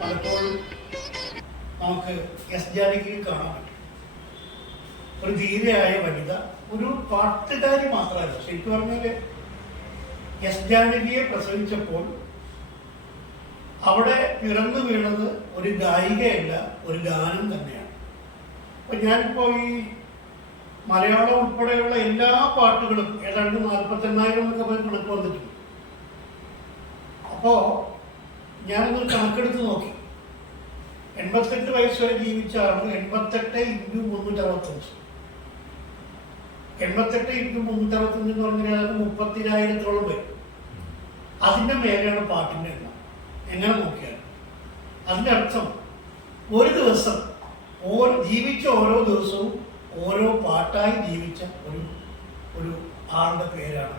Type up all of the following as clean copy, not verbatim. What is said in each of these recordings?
പലപ്പോഴും നമുക്ക് എസ് ജാനകിയിൽ കാണാൻ പറ്റും. ഒരു ധീരയായ വനിത, ഒരു പാട്ടുകാരി മാത്രമല്ല. ശരിക്കും പറഞ്ഞാല് എസ് ജാനകിയെ പ്രസവിച്ചപ്പോൾ അവിടെ പിറന്നു വീണത് ഒരു ഗായികയല്ല, ഒരു ഗാനം തന്നെയാണ്. അപ്പൊ ഞാനിപ്പോ ഈ മലയാളം ഉൾപ്പെടെയുള്ള എല്ലാ പാട്ടുകളും ഏതാണ്ട് 48,000 എന്നൊക്കെ പറഞ്ഞ് കണക്ക് വന്നിട്ടുണ്ട്. അപ്പോ ഞാനൊന്ന് കണക്കെടുത്ത് നോക്കി. 88 വയസ്സ് വരെ ജീവിച്ച ആള് 88 × 365. 88 × 365 എന്ന് പറഞ്ഞാൽ 30,000-ഓളം വരും. അതിന്റെ മേലെയാണ് പാട്ടിന്റെ എണ്ണം. എങ്ങനെ നോക്കിയാൽ അതിന്റെ അർത്ഥം ഒരു ദിവസം ജീവിച്ച ഓരോ ദിവസവും ഓരോ പാട്ടായി ജീവിച്ച ഒരു ആളുടെ പേരാണ്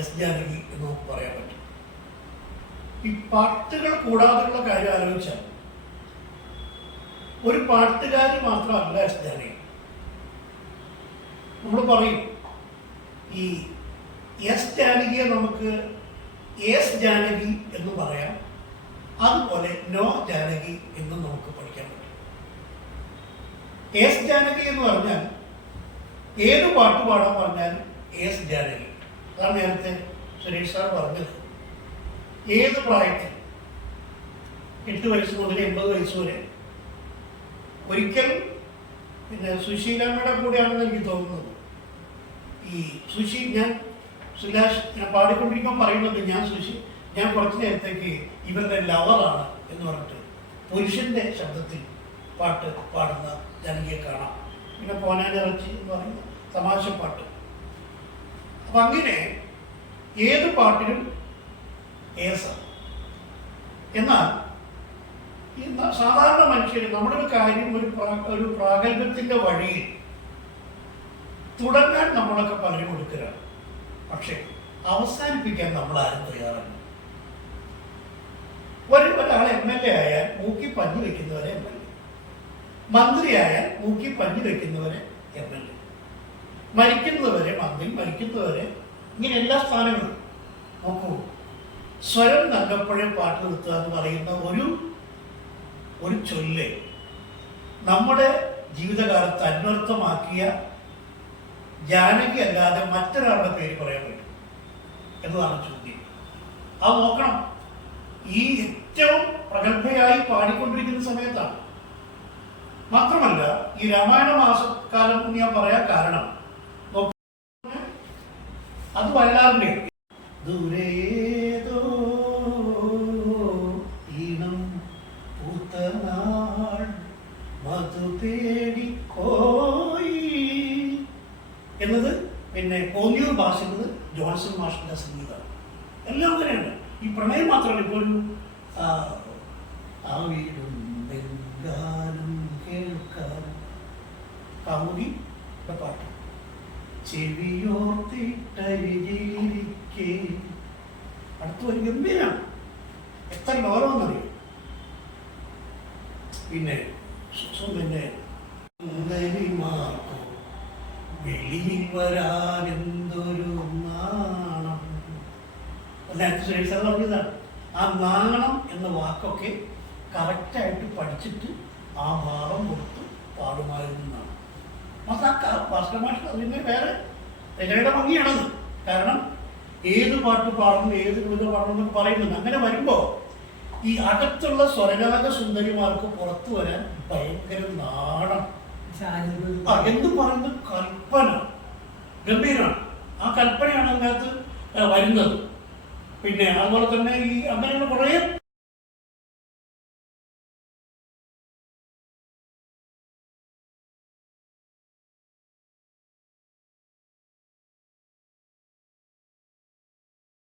എസ് ജാനകി എന്ന് നമുക്ക് പറയാൻ പറ്റും. ഈ പാട്ടുകൾ കൂടാതെയുള്ള കാര്യം ആലോചിച്ചാൽ ഒരു പാട്ടുകാരി മാത്രമല്ല എസ് ജാനകി. നമ്മൾ പറയും ഈ എസ് ജാനകിയെ നമുക്ക് എസ് ജാനകി എന്ന് പറയാം, അതുപോലെ നോ ജാനകി എന്ന് നമുക്ക് പഠിക്കാൻ പറ്റും. എസ് ജാനകി എന്ന് പറഞ്ഞാൽ ഏത് പാട്ട് പാടാൻ പറഞ്ഞാൽ എസ് ജാനകി. അതാണ് നേരത്തെ സുരേഷ് സാർ പറഞ്ഞത്. ഏത് പ്രായത്തിൽ 8 വയസ്സ് മുതൽ 80 വയസ്സ് വരെ. ഒരിക്കൽ പിന്നെ സുശീലാമ്മയുടെ കൂടെയാണെന്ന് എനിക്ക് തോന്നുന്നത്. ഈ ഞാൻ പാടിക്കൊണ്ടിരിക്കുമ്പോൾ പറയുന്നുണ്ട്, ഞാൻ കുറച്ചു നേരത്തേക്ക് ഇവരുടെ ലവറാണ് എന്ന് പറഞ്ഞിട്ട് പുരുഷന്റെ ശബ്ദത്തിൽ പാട്ട് പാടുന്ന ജാനകിയെ കാണാം. പിന്നെ പോനാനിറച്ചി എന്ന് പറയുന്ന തമാശപ്പാട്ട്. അപ്പൊ അങ്ങനെ ഏത് പാട്ടിനും ഏസാണ്. എന്നാൽ ഈ സാധാരണ മനുഷ്യർ നമ്മുടെ ഒരു കാര്യം ഒരു പ്രാഗൽഭ്യത്തിന്റെ വഴിയിൽ തുടങ്ങാൻ നമ്മളൊക്കെ പലരും കൊടുക്കുകയാണ്. പക്ഷെ അവസാനിപ്പിക്കാൻ നമ്മൾ ആരും തയ്യാറല്ല. ഒരാൾ MLA ആയാൽ മൂക്കി പഞ്ഞു വെക്കുന്നവരെ MLA, മന്ത്രിയായാൽ മൂക്കി പഞ്ഞു വെക്കുന്നവരെ MLA, മരിക്കുന്നവരെ മന്ത്രി, മരിക്കുന്നവരെ, ഇങ്ങനെ എല്ലാ സ്ഥാനങ്ങളും. നോക്കൂ, സ്വരം നല്ലപ്പോഴേ പാട്ട് നിർത്തുക എന്ന് പറയുന്ന ഒരു ചൊല്ല് നമ്മുടെ ജീവിതകാലത്ത് അന്വർത്ഥമാക്കിയ ജാനകി അല്ലാതെ മറ്റൊരാളുടെ പേര് പറയാൻ പറ്റും എന്നതാണ് ചോദ്യം. അത് നോക്കണം. ഈ ഏറ്റവും പ്രഗത്ഭയായി പാടിക്കൊണ്ടിരിക്കുന്ന സമയത്താണ്. മാത്രമല്ല ഈ രാമായണ മാസക്കാലം ഞാൻ പറയാൻ കാരണം അത് വയലാറിന്റെ ദൂരേതോ ഈണം പൂത്തനാൾ മധു തേടിക്കോയി എന്നത് പിന്നെ കോന്നിയൂർ ഭാഷയുള്ളത് ജോൺസൺ മാഷിന്റെ സംഗീതമാണ്. എല്ലാം അങ്ങനെയാണ്. ഈ പ്രണയം മാത്രമല്ല. ഇപ്പോൾ ഒരു കാമുകിയുടെ പാട്ട് ചെവിയോർത്തിട്ടരികിലിരിക്കെ അടുത്ത് ഒരു ഗംഭീരാണ്. എത്ര ഗൗരവമെന്നറിയും. പിന്നെ വെളിയിൽ വരാൻ എന്തൊരു നാണം. സുരേഷ് സാർ പറഞ്ഞതാണ്. ആ നാണം എന്ന വാക്കൊക്കെ കറക്റ്റായിട്ട് പഠിച്ചിട്ട് ആ ഭാവം കൊടുത്ത് പാടുമായിരുന്നാണ്. ഭാസ്കർ മാഷ് അതിൻ്റെ വേറെ രചനയുടെ ഭംഗിയാണത്. കാരണം ഏത് പാട്ട് പാടണം, ഏത് കവിത പാടണം എന്നൊക്കെ പറയുന്നുണ്ട്. അങ്ങനെ വരുമ്പോൾ ഈ അകത്തുള്ള സ്വരരാഗ സുന്ദരിമാർക്ക് പുറത്തു വരാൻ ഭയങ്കര നാണം. എന്ത് പറയുന്ന കൽപ്പന ഗംഭീരമാണ്. ആ കൽപ്പനയാണ് അതിനകത്ത് വരുന്നത്. പിന്നെ അതുപോലെ തന്നെ ഈ അങ്ങനെയുള്ള കുറേ